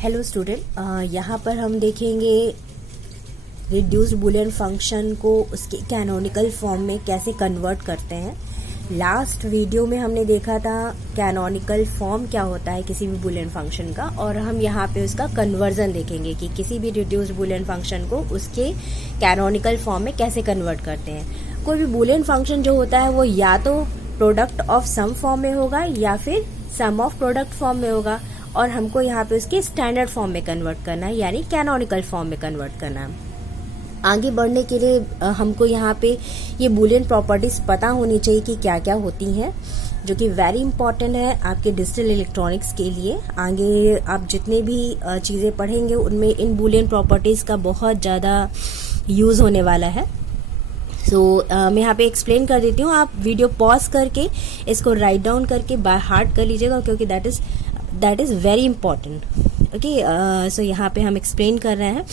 Hello student, यहाँ पर हम देखेंगे रिड्यूस्ड बूलियन फंक्शन को उसके कैनोनिकल फॉर्म में कैसे कन्वर्ट करते हैं। लास्ट वीडियो में हमने देखा था कैनोनिकल फॉर्म क्या होता है किसी भी बूलियन फंक्शन का, और हम यहाँ पे उसका कन्वर्जन देखेंगे कि किसी भी रिड्यूस्ड बूलियन फंक्शन को उसके कैनोनिकल फॉर्म में कैसे कन्वर्ट करते हैं। कोई भी बूलियन फंक्शन जो होता है वो या तो प्रोडक्ट ऑफ सम फॉर्म में होगा या फिर सम ऑफ प्रोडक्ट फॉर्म में होगा, और हमको यहाँ पे उसके स्टैंडर्ड फॉर्म में कन्वर्ट करना है, यानी कैनोनिकल फॉर्म में कन्वर्ट करना है। आगे बढ़ने के लिए हमको यहाँ पे ये बूलियन प्रॉपर्टीज पता होनी चाहिए कि क्या क्या होती हैं, जो कि वेरी इंपॉर्टेंट है आपके डिजिटल इलेक्ट्रॉनिक्स के लिए। आगे आप जितने भी चीज़ें पढ़ेंगे उनमें इन बूलियन प्रॉपर्टीज का बहुत ज़्यादा यूज़ होने वाला है। मैं यहाँ पे एक्सप्लेन कर देती हूँ, आप वीडियो पॉज करके इसको राइट डाउन करके बाय हार्ट कर लीजिएगा, क्योंकि that is very important. Okay, so यहाँ पे हम एक्सप्लेन कर रहे हैं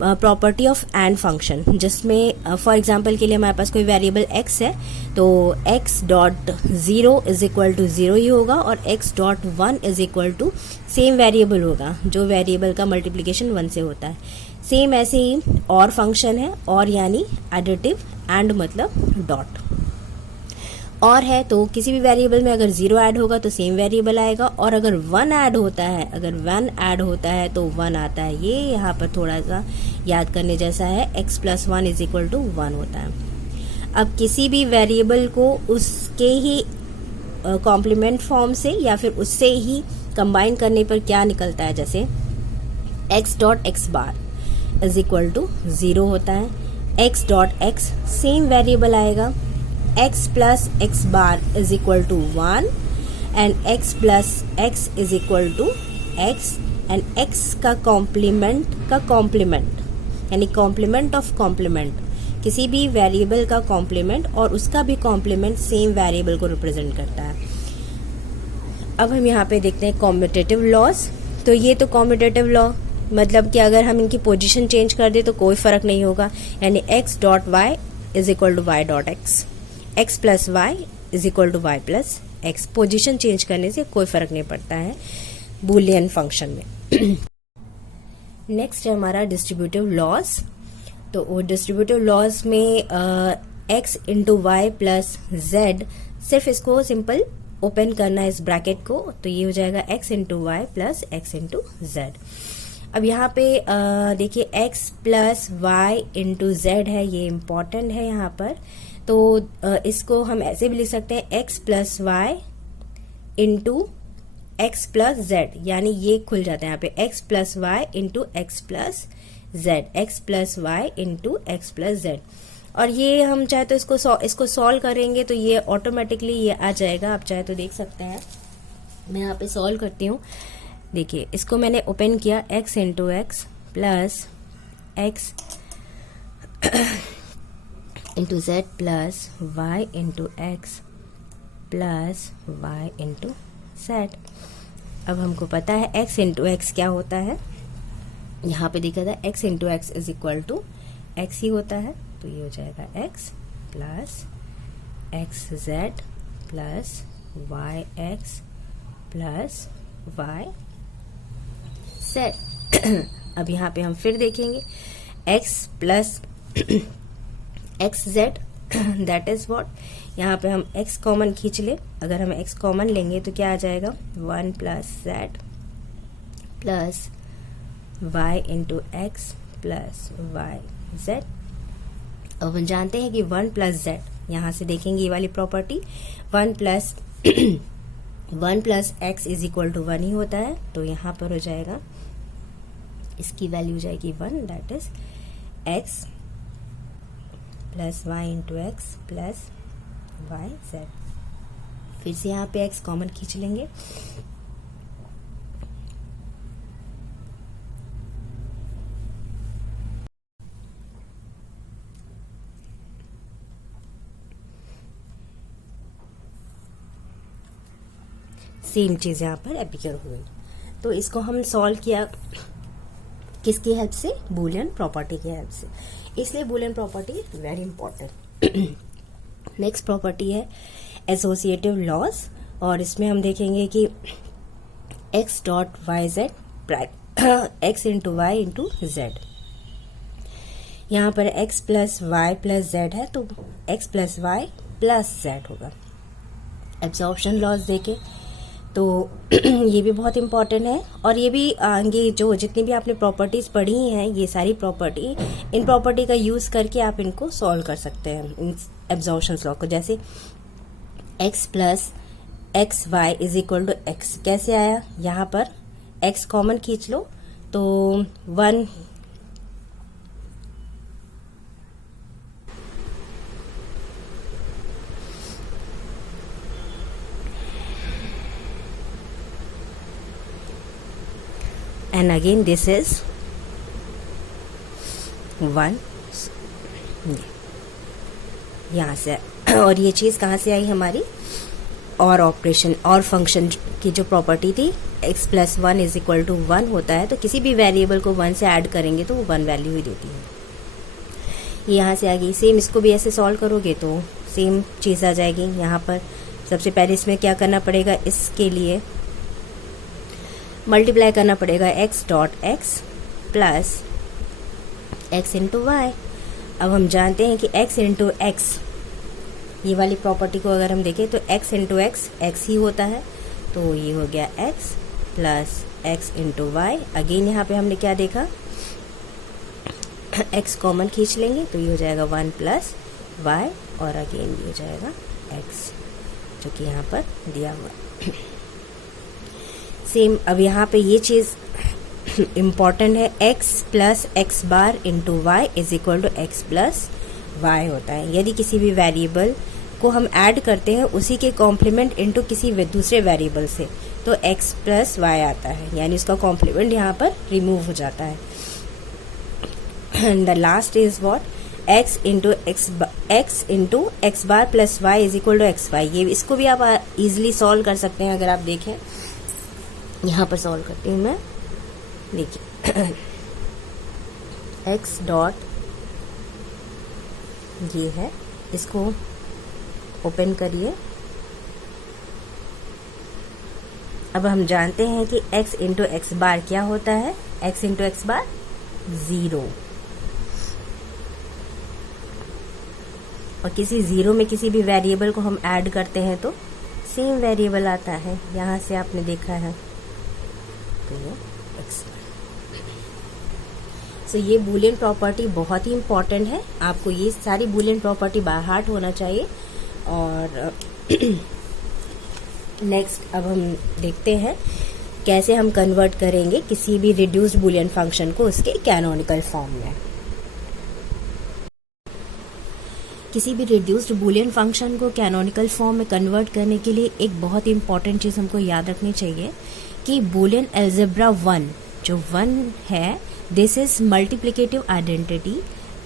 प्रॉपर्टी ऑफ एंड फंक्शन, जिसमें फॉर एग्जांपल के लिए हमारे पास कोई वेरिएबल x है, तो x dot 0 is equal to 0 ही होगा, और x डॉट 1 is equal to same variable होगा जो वेरिएबल का मल्टीप्लिकेशन 1 से होता है। सेम ऐसे ही और फंक्शन है, और यानी एडिटिव, एंड मतलब डॉट। और है तो किसी भी वेरिएबल में अगर 0 ऐड होगा तो सेम वेरिएबल आएगा, और अगर 1 ऐड होता है तो 1 आता है। ये यहाँ पर थोड़ा सा याद करने जैसा है, x plus 1 is equal to 1 होता है। अब किसी भी वेरिएबल को उसके ही कॉम्प्लीमेंट फॉर्म से या फिर उससे ही कंबाइन करने पर क्या निकलता है, जैसे x dot X bar is equal to 0 होता है। x dot X same variable आएगा, x plus x bar is equal to 1 and x plus x is equal to x, and x का कॉम्प्लीमेंट यानी कॉम्प्लीमेंट ऑफ कॉम्प्लीमेंट, किसी भी variable का complement और उसका भी कॉम्प्लीमेंट सेम वेरिएबल को रिप्रेजेंट करता है। अब हम यहाँ पे देखते हैं कॉम्यूटेटिव लॉज। तो ये तो कॉम्यूटेटिव लॉ मतलब कि अगर हम इनकी पोजीशन चेंज कर दे तो कोई फर्क नहीं होगा, यानी x dot Y is equal to Y dot X, x plus Y is equal to Y plus X. Position change करने से कोई फर्क नहीं पड़ता है बूलियन फंक्शन में। नेक्स्ट है हमारा डिस्ट्रीब्यूटिव लॉज। तो वो डिस्ट्रीब्यूटिव लॉज में x into Y plus Z, सिर्फ इसको सिंपल ओपन करना है इस ब्रैकेट को, तो ये हो जाएगा x into Y plus x into Z. अब यहाँ पे देखिए x plus Y into Z है, ये इम्पॉर्टेंट है यहाँ पर। तो इसको हम ऐसे भी लिख सकते हैं x plus Y into X plus Z, यानी ये खुल जाता है यहाँ पे x plus Y into X plus Z, X plus Y into X plus Z. और ये हम चाहे तो इसको सॉल्व करेंगे तो ये ऑटोमेटिकली ये आ जाएगा, आप चाहे तो देख सकते हैं। मैं यहाँ पे सॉल्व करती हूँ। देखिए इसको मैंने ओपन किया, x into X plus x into Z plus Y into X plus Y into Z. अब हमको पता है x इंटू एक्स क्या होता है, यहाँ पे देखा था x into x is equal to x ही होता है, तो ये हो जाएगा x plus x z plus y x plus Y Z. अब यहाँ पे हम फिर देखेंगे x plus x z, that is what, यहाँ पे हम x कॉमन खींच ले। अगर हम x कॉमन लेंगे तो क्या आ जाएगा, 1 plus Z plus y into X plus Y Z. अब हम जानते हैं कि 1 प्लस जेड, यहाँ से देखेंगे ये वाली property, 1 plus x is equal to 1 ही होता है, तो यहाँ पर हो जाएगा इसकी वैल्यू हो जाएगी 1, that is x plus Y into X plus Y Z. फिर से यहाँ पे x कॉमन खींच लेंगे, सेम चीज यहाँ पर एप्लीकेट हुई। तो इसको हम सॉल्व किया किसकी हेल्प से, बूलियन प्रॉपर्टी की हेल्प से, इसलिए Boolean property very important. Next property है एसोसिएटिव लॉस, और इसमें हम देखेंगे कि x dot Y Z x into Y into Z. यहाँ पर x plus Y plus Z है तो x plus Y plus Z होगा। एब्जॉर्प्शन लॉस देके तो ये भी बहुत इम्पॉर्टेंट है, और ये भी आगे जो जितनी भी आपने प्रॉपर्टीज पढ़ी हैं ये सारी प्रॉपर्टी, इन प्रॉपर्टी का यूज करके आप इनको सॉल्व कर सकते हैं इन एब्जॉर्प्शन लॉ को। जैसे x plus x Y is equal to X कैसे आया, यहाँ पर x कॉमन खींच लो तो 1 and again this is 1 यहाँ से और ये चीज़ कहाँ से आई हमारी, और ऑपरेशन और फंक्शन की जो प्रॉपर्टी थी x plus 1 is equal to 1 होता है, तो किसी भी वेरिएबल को 1 से ऐड करेंगे तो वो 1 वैल्यू ही देती है। ये यहाँ से आ गई। सेम इसको भी ऐसे सॉल्व करोगे तो सेम चीज़ आ जाएगी। यहाँ पर सबसे पहले इसमें क्या करना पड़ेगा, इसके लिए मल्टीप्लाई करना पड़ेगा x dot x plus x into Y. अब हम जानते हैं कि x इंटू x, ये वाली प्रॉपर्टी को अगर हम देखें तो x इंटू x ही होता है, तो ये हो गया x plus x into Y. Again यहाँ पे हमने क्या देखा, x कॉमन खींच लेंगे तो ये हो जाएगा 1 प्लस वाई, और अगेन ये हो जाएगा x जो कि यहाँ पर दिया हुआ। सेम अब यहाँ पे ये चीज़ इम्पॉर्टेंट है, x plus x bar into Y is equal to X plus Y होता है। यदि किसी भी वेरिएबल को हम ऐड करते हैं उसी के कॉम्प्लीमेंट इंटू किसी दूसरे वेरिएबल से तो x प्लस वाई आता है, यानी उसका कॉम्प्लीमेंट यहाँ पर रिमूव हो जाता है। The last is what, x into X bar plus Y is equal to X Y. ये इसको भी आप इजिली सॉल्व कर सकते हैं। अगर आप देखें यहाँ पर सॉल्व करती हूँ मैं, देखिए x डॉट ये है, इसको ओपन करिए। अब हम जानते हैं कि x इंटू एक्स बार क्या होता है, x इंटू एक्स बार 0, और किसी 0 में किसी भी वेरिएबल को हम ऐड करते हैं तो सेम वेरिएबल आता है। यहाँ से आपने देखा है तो सो ये बूलियन प्रॉपर्टी बहुत ही इम्पॉर्टेंट है, आपको ये सारी बूलियन प्रॉपर्टी बाय हार्ट होना चाहिए। और नेक्स्ट अब हम देखते हैं कैसे हम कन्वर्ट करेंगे किसी भी रिड्यूस्ड बूलियन फंक्शन को उसके कैनोनिकल फॉर्म में। किसी भी रिड्यूस्ड बूलियन फंक्शन को कैनोनिकल फॉर्म में कन्वर्ट करने के लिए एक बहुत ही इंपॉर्टेंट चीज़ हमको याद रखनी चाहिए कि बूलियन अलजेब्रा 1 जो 1 है दिस इज मल्टीप्लिकेटिव आइडेंटिटी,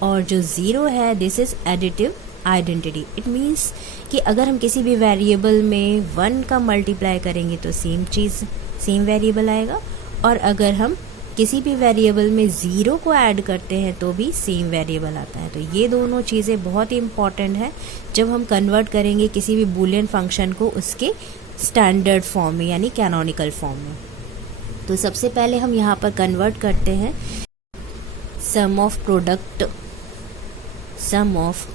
और जो 0 है this is additive identity. It means कि अगर हम किसी भी वेरिएबल में 1 का मल्टीप्लाई करेंगे तो सेम चीज़ सेम वेरिएबल आएगा, और अगर हम किसी भी वेरिएबल में 0 को ऐड करते हैं तो भी सेम वेरिएबल आता है। तो ये दोनों चीज़ें बहुत ही इंपॉर्टेंट है जब हम कन्वर्ट करेंगे किसी भी बूलियन फंक्शन को उसके स्टैंडर्ड फॉर्म में यानी कैनोनिकल फॉर्म में। तो सबसे पहले हम यहाँ पर कन्वर्ट करते हैं sum of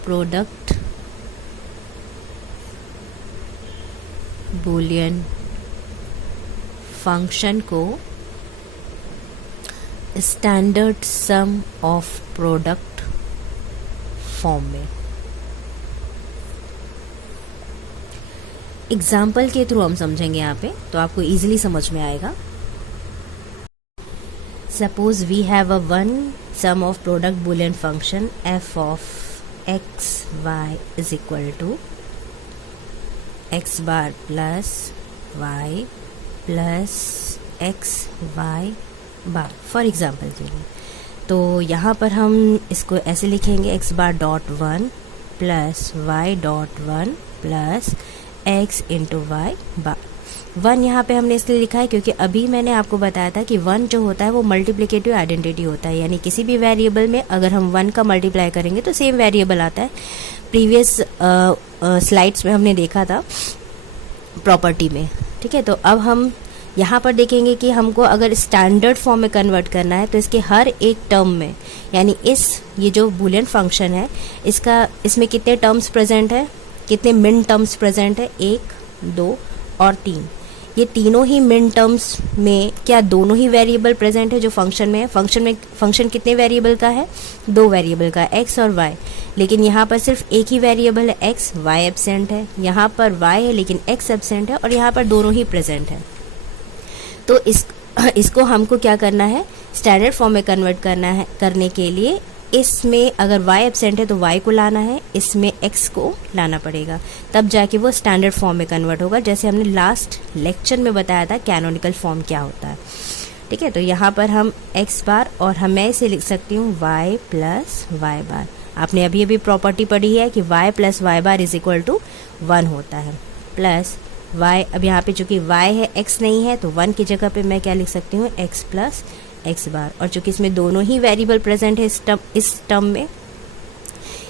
product Boolean function को standard some of product form में। एग्जाम्पल के थ्रू हम समझेंगे यहाँ पे तो आपको इजीली समझ में आएगा। Suppose we have a one sum of product Boolean function f of x Y is equal to x bar plus Y plus x y bar for example के लिए। तो यहाँ पर हम इसको ऐसे लिखेंगे x bar dot 1 plus y dot 1 plus x into y bar. 1 यहाँ पे हमने इसलिए लिखा है क्योंकि अभी मैंने आपको बताया था कि 1 जो होता है वो मल्टीप्लिकेटिव आइडेंटिटी होता है, यानी किसी भी वेरिएबल में अगर हम 1 का मल्टीप्लाई करेंगे तो सेम वेरिएबल आता है। प्रीवियस स्लाइड्स में हमने देखा था प्रॉपर्टी में, ठीक है। तो अब हम यहाँ पर देखेंगे कि हमको अगर स्टैंडर्ड फॉर्म में कन्वर्ट करना है तो इसके हर एक टर्म में, यानी ये जो बूलियन फंक्शन है इसमें कितने टर्म्स प्रेजेंट है, कितने मिन टर्म्स प्रेजेंट है, 1, 2 और 3। ये तीनों ही मिन टर्म्स में क्या दोनों ही वेरिएबल प्रेजेंट है जो फंक्शन में है। फंक्शन कितने वेरिएबल का है, 2 वेरिएबल का, x और y। लेकिन यहाँ पर सिर्फ एक ही वेरिएबल है x, y एब्सेंट है। यहाँ पर y है लेकिन x एब्सेंट है, और यहाँ पर दोनों ही प्रेजेंट है। तो इसको हमको क्या करना है, स्टैंडर्ड फॉर्म में कन्वर्ट करने के लिए इसमें अगर y एब्सेंट है तो y को लाना है, इसमें x को लाना पड़ेगा, तब जाके वो स्टैंडर्ड फॉर्म में कन्वर्ट होगा, जैसे हमने लास्ट लेक्चर में बताया था कैनोनिकल फॉर्म क्या होता है। ठीक है, तो यहाँ पर हम x बार और मैं इसे लिख सकती हूँ y प्लस वाई बार। आपने अभी अभी प्रॉपर्टी पढ़ी है कि y plus Y bar is equal to 1 होता है, प्लस y, अब यहाँ पे चूँकि y है x नहीं है तो 1 की जगह पे मैं क्या लिख सकती हूँ, x प्लस x बार। और चूँकि इसमें दोनों ही वेरिएबल प्रेजेंट है इस टर्म में,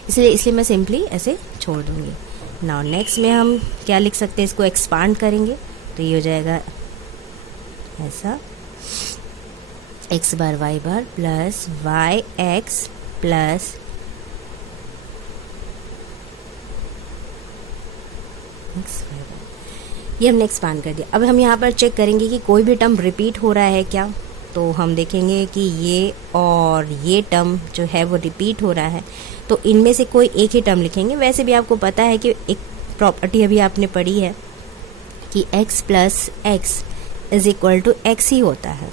इसलिए मैं सिंपली ऐसे छोड़ दूँगी। नाउ नेक्स्ट में हम क्या लिख सकते हैं, इसको एक्सपांड करेंगे तो ये हो जाएगा ऐसा, x bar y bar plus y x plus ये हमने एक्सपांड कर दिया। अब हम यहाँ पर चेक करेंगे कि कोई भी टर्म रिपीट हो रहा है क्या, तो हम देखेंगे कि ये और ये टर्म जो है वो रिपीट हो रहा है, तो इनमें से कोई एक ही टर्म लिखेंगे। वैसे भी आपको पता है कि एक प्रॉपर्टी अभी आपने पढ़ी है कि x plus x is equal to x ही होता है।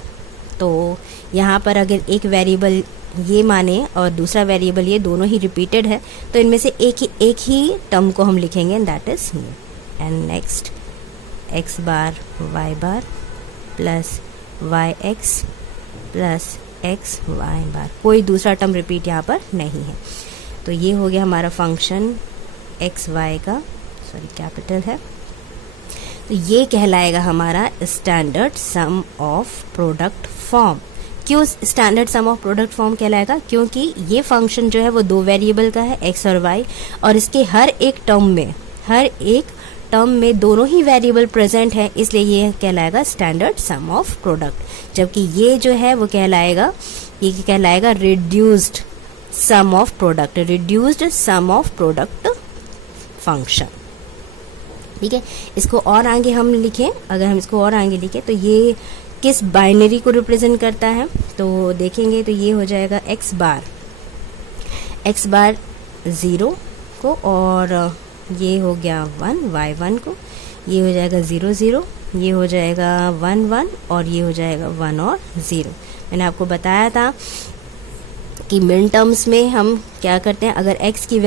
तो यहाँ पर अगर एक वेरिएबल ये माने और दूसरा वेरिएबल ये, दोनों ही रिपीटेड है, तो इनमें से एक ही टर्म को हम लिखेंगे, एंड दैट इज ये। And next x bar y bar plus y x plus x y bar, कोई दूसरा टर्म रिपीट यहाँ पर नहीं है। तो ये हो गया हमारा फंक्शन एक्स वाई का, सॉरी कैपिटल है, तो ये कहलाएगा हमारा standard some of product form. क्यों standard some of product form कहलाएगा, क्योंकि ये फंक्शन जो है वो 2 वेरिएबल का है x और y, और इसके हर एक टर्म में दोनों ही वेरिएबल प्रेजेंट है, इसलिए ये कहलाएगा स्टैंडर्ड सम ऑफ प्रोडक्ट। जबकि ये जो है वो कहलाएगा reduced sum of product, reduced sum of product function. ठीक है, इसको और आगे हम लिखें, अगर हम इसको और आगे लिखें तो ये किस बाइनरी को रिप्रेजेंट करता है, तो देखेंगे तो ये हो जाएगा x बार 0 को, और ये हो गया 1 y1 को, ये हो जाएगा 0 0, ये हो जाएगा 1 1, और ये हो जाएगा 1 और 0। मैंने आपको बताया था कि मिन टर्म्स में हम क्या करते हैं, अगर x की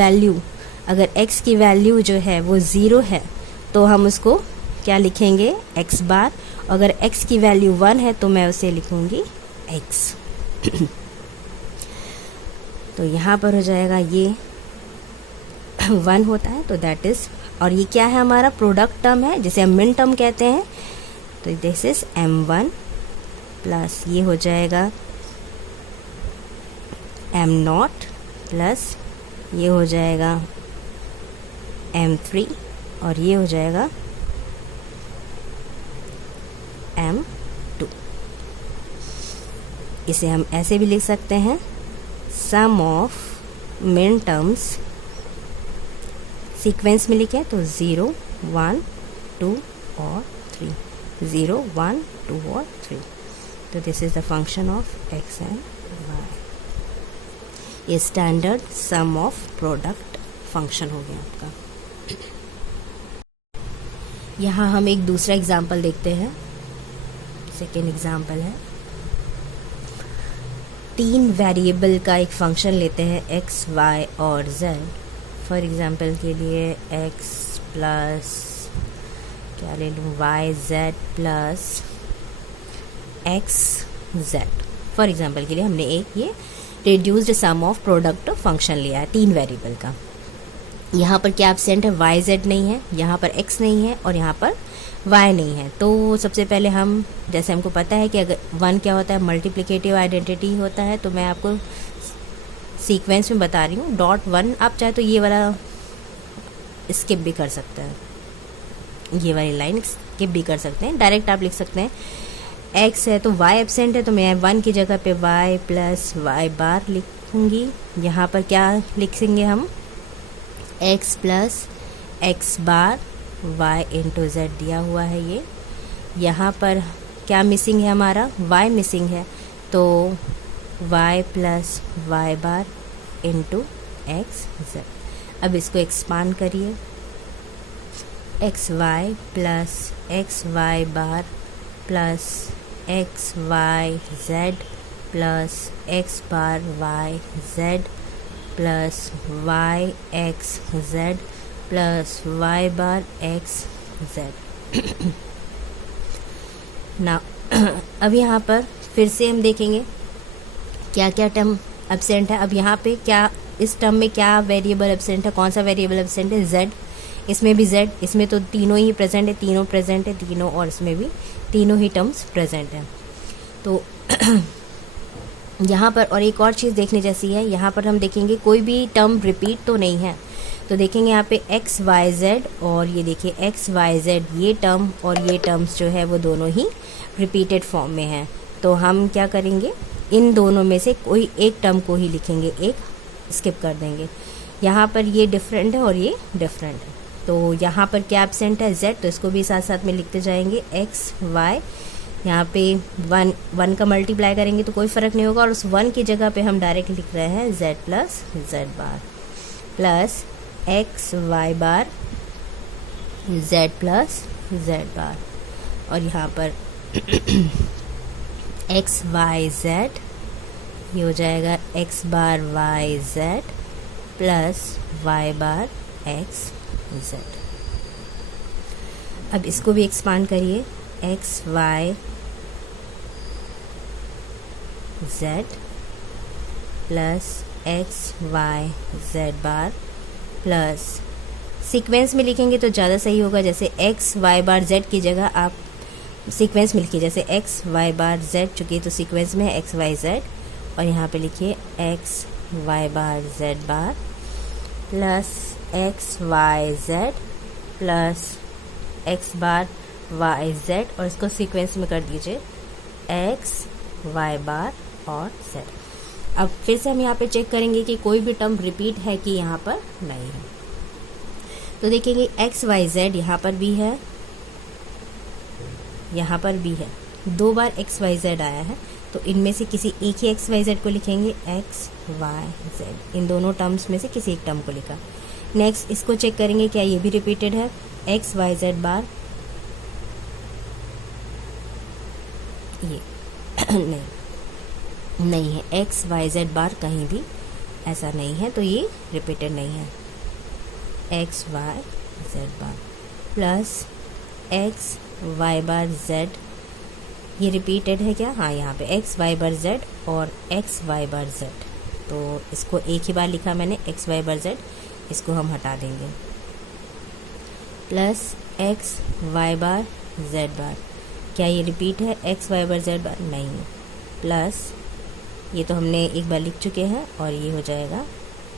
वैल्यू जो है वो 0 है तो हम उसको क्या लिखेंगे, x बार। अगर x की वैल्यू 1 है तो मैं उसे लिखूंगी x। तो यहाँ पर हो जाएगा ये 1 होता है, तो दैट इज, और ये क्या है, हमारा प्रोडक्ट टर्म है जिसे हम मिन टर्म कहते हैं, तो दिस इज m1 प्लस ये हो जाएगा m0 प्लस ये हो जाएगा m3, और ये हो जाएगा m2। इसे हम ऐसे भी लिख सकते हैं, सम ऑफ मिन टर्म्स सीक्वेंस में लिखें तो 0 1 2 और 3, 0 1 2 और 3। तो this is the function of x and y। ये स्टैंडर्ड सम ऑफ प्रोडक्ट फंक्शन हो गया आपका। यहाँ हम एक दूसरा एग्जाम्पल देखते हैं, सेकेंड एग्जाम्पल है, 3 वेरिएबल का एक फंक्शन लेते हैं x, y और z। फॉर एग्जाम्पल के लिए x प्लस क्या ले लूँ, y z plus x z। For example के लिए हमने एक ये reduced sum of product function लिया है 3 वेरिएबल का। यहाँ पर क्या एब्सेंट है, y z नहीं है, यहाँ पर x नहीं है, और यहाँ पर y नहीं है। तो सबसे पहले हम, जैसे हमको पता है कि अगर 1 क्या होता है, मल्टीप्लिकेटिव आइडेंटिटी होता है, तो मैं आपको सीक्वेंस में बता रही हूँ। .1 आप चाहे तो ये वाला स्किप भी कर सकते हैं, ये वाली लाइन स्किप भी कर सकते हैं, डायरेक्ट आप लिख सकते हैं x है तो y एब्सेंट है, तो मैं 1 की जगह पे y प्लस वाई बार लिखूँगी। यहाँ पर क्या लिखेंगे हम, x प्लस एक्स बार y इंटू जेड दिया हुआ है ये। यहाँ पर क्या मिसिंग है, हमारा y मिसिंग है, तो y plus Y bar into x z. अब इसको एक्सपांड करिए, x y plus x y bar plus x Y z plus x bar y z plus y x z plus Y bar x z. ना अब यहाँ पर फिर से हम देखेंगे क्या क्या टर्म एब्सेंट है। अब यहाँ पे क्या, इस टर्म में क्या वेरिएबल एब्सेंट है, कौन सा वेरिएबल एब्सेंट है, z। इसमें भी z, इसमें तो तीनों ही प्रेजेंट है, तीनों प्रेजेंट है तीनों, और इसमें भी तीनों ही टर्म्स प्रेजेंट हैं। तो यहाँ पर और एक और चीज़ देखने जैसी है, यहाँ पर हम देखेंगे कोई भी टर्म रिपीट तो नहीं है, तो देखेंगे यहाँ पे एक्स वाई जेड, और ये देखिए एक्स वाई जेड, ये टर्म और ये टर्म्स जो है वो दोनों ही रिपीटेड फॉर्म में हैं। तो हम क्या करेंगे, इन दोनों में से कोई एक टर्म को ही लिखेंगे, एक स्किप कर देंगे। यहाँ पर ये डिफरेंट है और ये डिफरेंट है, तो यहाँ पर क्या एब्सेंट है, z, तो इसको भी साथ साथ में लिखते जाएंगे, एक्स वाई। यहाँ पे 1 का मल्टीप्लाई करेंगे तो कोई फ़र्क नहीं होगा, और उस 1 की जगह पे हम डायरेक्ट लिख रहे हैं z plus z bar plus x y bar z plus z bar, और यहाँ पर एक्स वाई जेड, ये हो जाएगा x bar y z plus Y bar x z. अब इसको भी एक्सपांड करिए, x Y z plus x Y z bar plus, sequence में लिखेंगे तो ज़्यादा सही होगा, जैसे एक्स वाई बार जेड की जगह आप सीक्वेंस में लिखिए, जैसे एक्स वाई बार जेड, चूँकि तो सीक्वेंस में है एक्स वाई जेड, और यहाँ पे लिखिए x y bar z bar plus x Y z plus x bar y Z, और इसको सीक्वेंस में कर दीजिए एक्स वाई बार और जेड। अब फिर से हम यहाँ पे चेक करेंगे कि कोई भी टर्म रिपीट है कि यहाँ पर नहीं है, तो देखेंगे एक्स वाई जेड यहाँ पर भी है, यहाँ पर भी है, 2 बार एक्स वाई जेड आया है, तो इनमें से किसी एक ही एक्स वाई जेड को लिखेंगे, एक्स वाई जेड, इन दोनों टर्म्स में से किसी एक टर्म को लिखा। नेक्स्ट इसको चेक करेंगे क्या ये भी रिपीटेड है, एक्स वाई जेड बार, ये नहीं है, एक्स वाई जेड बार कहीं भी ऐसा नहीं है, तो ये रिपीटेड नहीं है, X Y z bar plus x y bar Z, ये रिपीटेड है क्या, हाँ यहाँ पे एक्स वाई बार जेड और एक्स वाई बार जेड, तो इसको एक ही बार लिखा मैंने एक्स वाई बार जेड, इसको हम हटा देंगे, plus x y bar z बार, क्या ये रिपीट है एक्स वाई बार जेड बार, नहीं है, प्लस ये तो हमने एक बार लिख चुके हैं, और ये हो जाएगा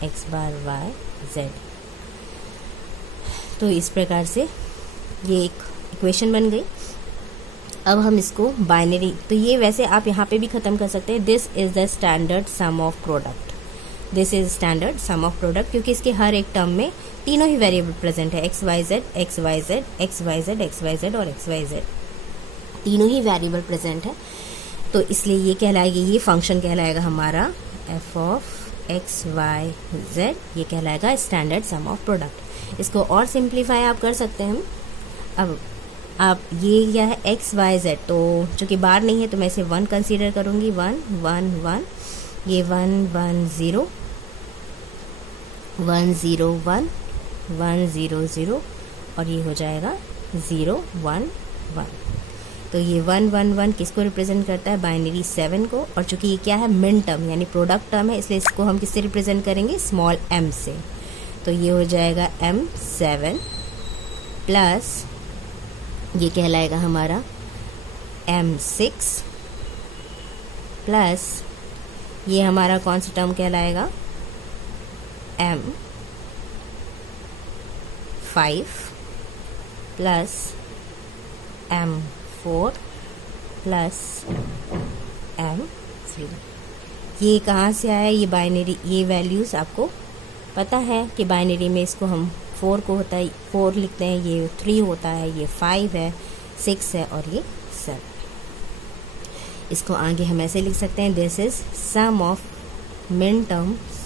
एक्स बार वाई जेड। तो इस प्रकार से ये एक इक्वेशन बन गई। अब हम इसको बाइनरी, तो ये वैसे आप यहाँ पे भी ख़त्म कर सकते हैं, this is the standard some of product, this is standard some of product, क्योंकि इसके हर एक टर्म में तीनों ही वेरिएबल प्रेजेंट है, X Y Z X Y Z X Y Z X Y Z और एक्स वाई जेड, तीनों ही वेरिएबल प्रेजेंट है, तो इसलिए ये कहलाएगी, ये फंक्शन कहलाएगा हमारा F of x Y Z, ये कहलाएगा स्टैंडर्ड सम ऑफ प्रोडक्ट। इसको और सिंप्लीफाई आप कर सकते हैं। अब आप ये क्या है एक्स वाई जेड, तो चूँकि बार नहीं है तो मैं इसे 1 कंसीडर करूँगी, 1 1 1, ये 1 1 0 1 0 1 1 0 0, और ये हो जाएगा 0 1 1। तो ये 1 1 1 किसको रिप्रेजेंट करता है, बाइनरी 7 को, और चूंकि ये क्या है मिन टर्म यानी प्रोडक्ट टर्म है, इसलिए इसको हम किससे रिप्रेजेंट करेंगे, स्मॉल m से, तो ये हो जाएगा m7 प्लस ये कहलाएगा हमारा m6 प्लस ये हमारा कौन सा टर्म कहलाएगा, m5 plus M4 plus M3। ये कहाँ से आया, ये बाइनरी, ये वैल्यूज़ आपको पता है कि बाइनरी में इसको हम 4 को होता है 4 लिखते हैं, ये 3 होता है, ये 5 है, 6 है और ये 7। इसको आगे हम ऐसे लिख सकते हैं, दिस इज सम ऑफ मिन टर्म्स।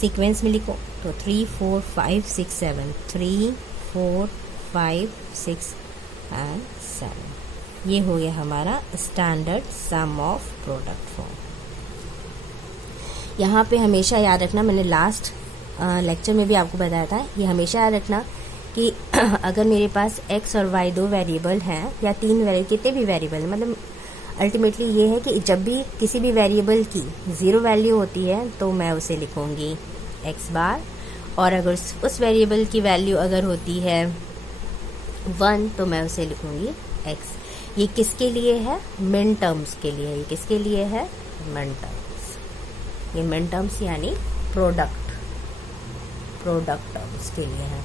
सीक्वेंस में लिखो तो 3 4 5 6 7, 3 4 5 6 एंड 7। ये हो गया हमारा standard some of product form. यहाँ पे हमेशा याद रखना, मैंने लास्ट लेक्चर में भी आपको बताया था, ये हमेशा याद रखना कि अगर मेरे पास x और y 2 वेरिएबल हैं या 3 वेरिएबल, कितने भी वेरिएबल, मतलब अल्टीमेटली ये है कि जब भी किसी भी वेरिएबल की 0 वैल्यू होती है तो मैं उसे लिखूंगी x बार, और अगर उस वेरिएबल की वैल्यू अगर होती है 1 तो मैं उसे लिखूंगी x। ये किसके लिए है, मिन टर्म्स के लिए। ये किसके लिए है, मिन टर्म्स। ये मिन टर्म्स यानी प्रोडक्ट टर्म्स के लिए है।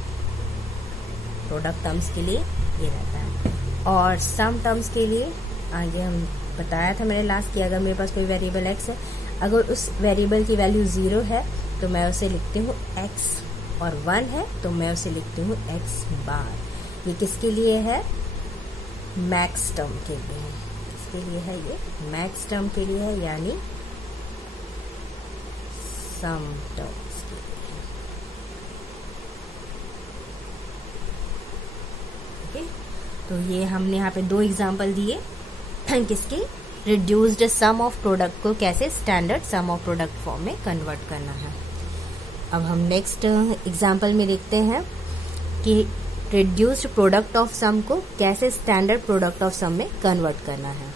प्रोडक्ट टर्म्स के लिए ये रहता है। और सम टर्म्स के लिए आगे हम बताया था मैंने लास्ट कि अगर मेरे पास कोई वेरिएबल x है, अगर उस वेरिएबल की वैल्यू 0 है तो मैं उसे लिखती हूँ x, और 1 है तो मैं उसे लिखती हूँ x बार। ये किसके लिए है, मैक्स टर्म के लिए है। किसके लिए है, ये मैक्स टर्म के लिए है, यानी सम टर्म्स के लिए। ओके, तो ये हमने यहाँ पे 2 एग्जांपल दिए किसके, रिड्यूस्ड सम ऑफ प्रोडक्ट को कैसे standard some of product form में कन्वर्ट करना है। अब हम नेक्स्ट एग्जांपल में देखते हैं कि रिड्यूस्ड प्रोडक्ट ऑफ सम को कैसे स्टैंडर्ड प्रोडक्ट ऑफ सम में कन्वर्ट करना है।